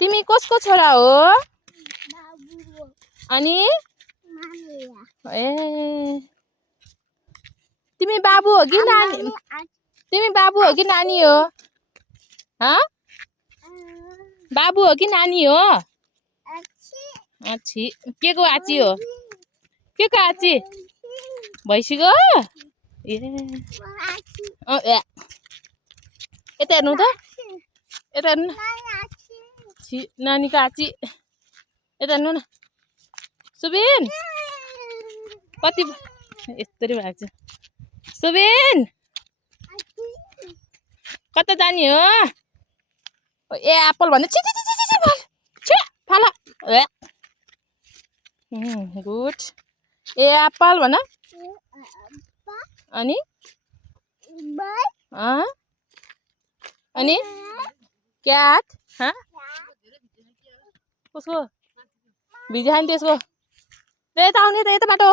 तिमी कसको छोरा हो? अनि ए तिमी बाबु हो कि नानी? तिमी बाबु हो कि नानी हो? बाबु हो कि नानी हो? आछि के को आची हो? के को आची? भैँसीको? ए यता हेर्नु त, यता हेर्नु नानीको आची। यता हेर्नु न सुबिन, कति यस्तरी भएको छ। सुबिन कता जाने हो? ए एप्पल भन्दा छि छि छि छि छि फाल ए गुड। ए एप्पल भन। अनि अनि क्याट कसको भिडियो नि त्यसको? यता आउने त, यता बाटो